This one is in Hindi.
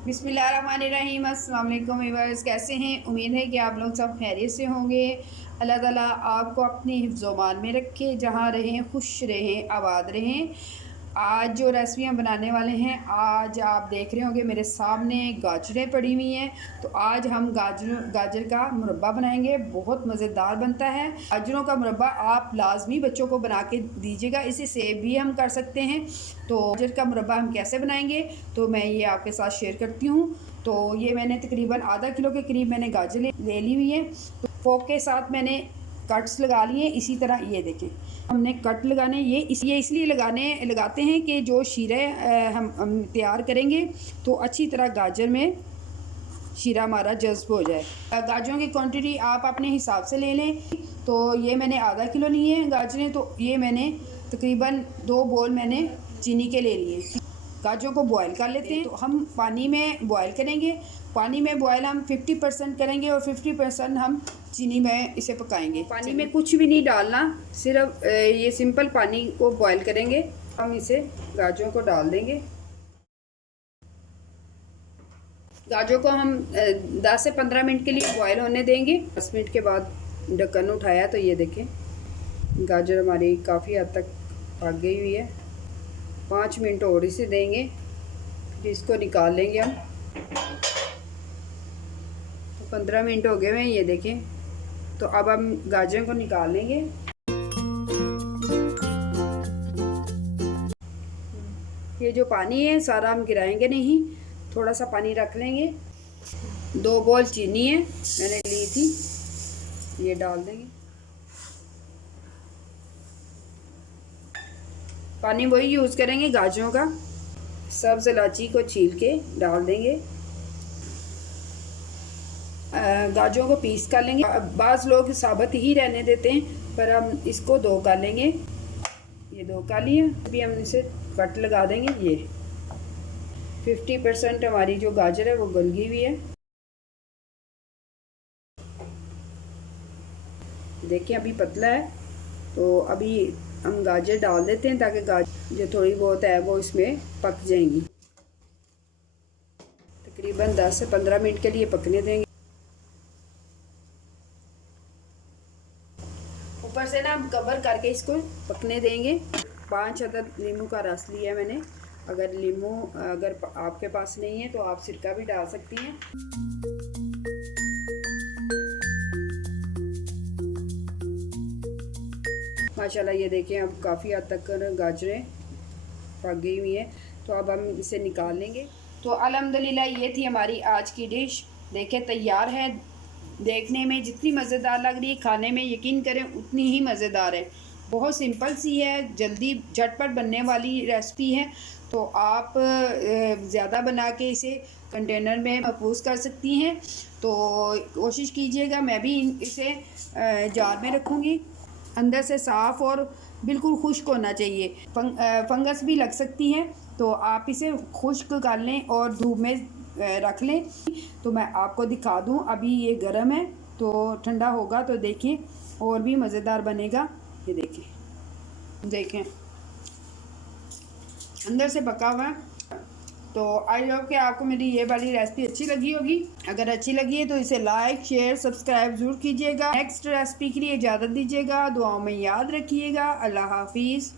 बिस्मिल्लाहिर्रहमानिर्रहीम। अस्सलाम वालेकुम व्यूअर्स, कैसे हैं? उम्मीद है कि आप लोग सब खैरियत से होंगे। अल्लाह ताला आपको अपने हिफ्ज़-ओ-मान में रखे, जहाँ रहें खुश रहें, आबाद रहें। आज जो रेसिपियाँ बनाने वाले हैं, आज आप देख रहे होंगे मेरे सामने गाजरें पड़ी हुई हैं। तो आज हम गाजर का मुरब्बा बनाएंगे। बहुत मज़ेदार बनता है। गाजरों का मुरब्बा आप लाजमी बच्चों को बना के दीजिएगा। इसे सेव भी हम कर सकते हैं। तो गाजर का मुरब्बा हम कैसे बनाएंगे तो मैं ये आपके साथ शेयर करती हूँ। तो ये मैंने तकरीबन आधा किलो के करीब मैंने गाजर ले ली हुई है। तो फोक के साथ मैंने कट्स लगा लिए। इसी तरह ये देखें, हमने कट लगाने, ये इसलिए लगाते हैं कि जो शीरे हम तैयार करेंगे तो अच्छी तरह गाजर में शीरा हमारा जज्ब हो जाए। गाजरों की क्वांटिटी आप अपने हिसाब से ले लें। तो ये मैंने आधा किलो लिए हैं गाजरें। तो ये मैंने तकरीबन 2 बोल मैंने चीनी के ले लिए। गाजरों को बॉयल कर लेते हैं। तो हम पानी में बॉयल करेंगे। पानी में बॉयल हम 50% करेंगे और 50% हम चीनी में इसे पकाएंगे। पानी में कुछ भी नहीं डालना, सिर्फ ये सिंपल पानी को बॉयल करेंगे। हम इसे गाजरों को डाल देंगे। गाजरों को हम 10 से 15 मिनट के लिए बॉयल होने देंगे। 10 मिनट के बाद ढक्कन उठाया तो ये देखें गाजर हमारी काफ़ी हद तक पक गई हुई है। 5 मिनट और इसे देंगे, फिर इसको निकाल लेंगे हम। तो 15 मिनट हो गए हैं, ये देखें। तो अब हम गाजरों को निकाल लेंगे। ये जो पानी है सारा हम गिराएंगे नहीं, थोड़ा सा पानी रख लेंगे। 2 बॉल चीनी है मैंने ली थी, ये डाल देंगे। पानी वही यूज़ करेंगे गाजरों का। सब्ज़ इलायची को छील के डाल देंगे। गाजरों को पीस कर लेंगे। बाज़ लोग साबुत ही रहने देते हैं, पर हम इसको दो कर लेंगे। ये दो कर लिए। अभी हम इसे कट लगा देंगे। ये 50% हमारी जो गाजर है वो गल गई हुई है। देखिए अभी पतला है। तो अभी हम गाजर डाल देते हैं ताकि गाजर जो थोड़ी बहुत है वो इसमें पक जाएंगी। तकरीबन 10 से 15 मिनट के लिए पकने देंगे। ऊपर से ना हम कवर करके इसको पकने देंगे। 5 अदद नींबू का रस लिया मैंने। अगर आपके पास नहीं है तो आप सिरका भी डाल सकती हैं। माशाल्लाह ये देखें अब काफ़ी हद तक गाजरें पक गई हुई हैं। तो अब हम इसे निकाल लेंगे। तो अल्हम्दुलिल्लाह ये थी हमारी आज की डिश। देखें तैयार है। देखने में जितनी मज़ेदार लग रही है, खाने में यकीन करें उतनी ही मज़ेदार है। बहुत सिंपल सी है, जल्दी झटपट बनने वाली रेसिपी है। तो आप ज़्यादा बना के इसे कंटेनर में महफूज कर सकती हैं। तो कोशिश कीजिएगा। मैं भी इसे जार में रखूँगी। अंदर से साफ़ और बिल्कुल खुश्क होना चाहिए। फंगस भी लग सकती हैं, तो आप इसे खुश्क कर लें और धूप में रख लें। तो मैं आपको दिखा दूं, अभी ये गर्म है, तो ठंडा होगा तो देखें और भी मज़ेदार बनेगा। ये देखें अंदर से पका हुआ है। तो आई होप कि आपको मेरी ये वाली रेसिपी अच्छी लगी होगी। अगर अच्छी लगी है तो इसे लाइक शेयर सब्सक्राइब ज़रूर कीजिएगा। नेक्स्ट रेसिपी के लिए इजाज़त दीजिएगा। दुआओं में याद रखिएगा। अल्लाह हाफिज़।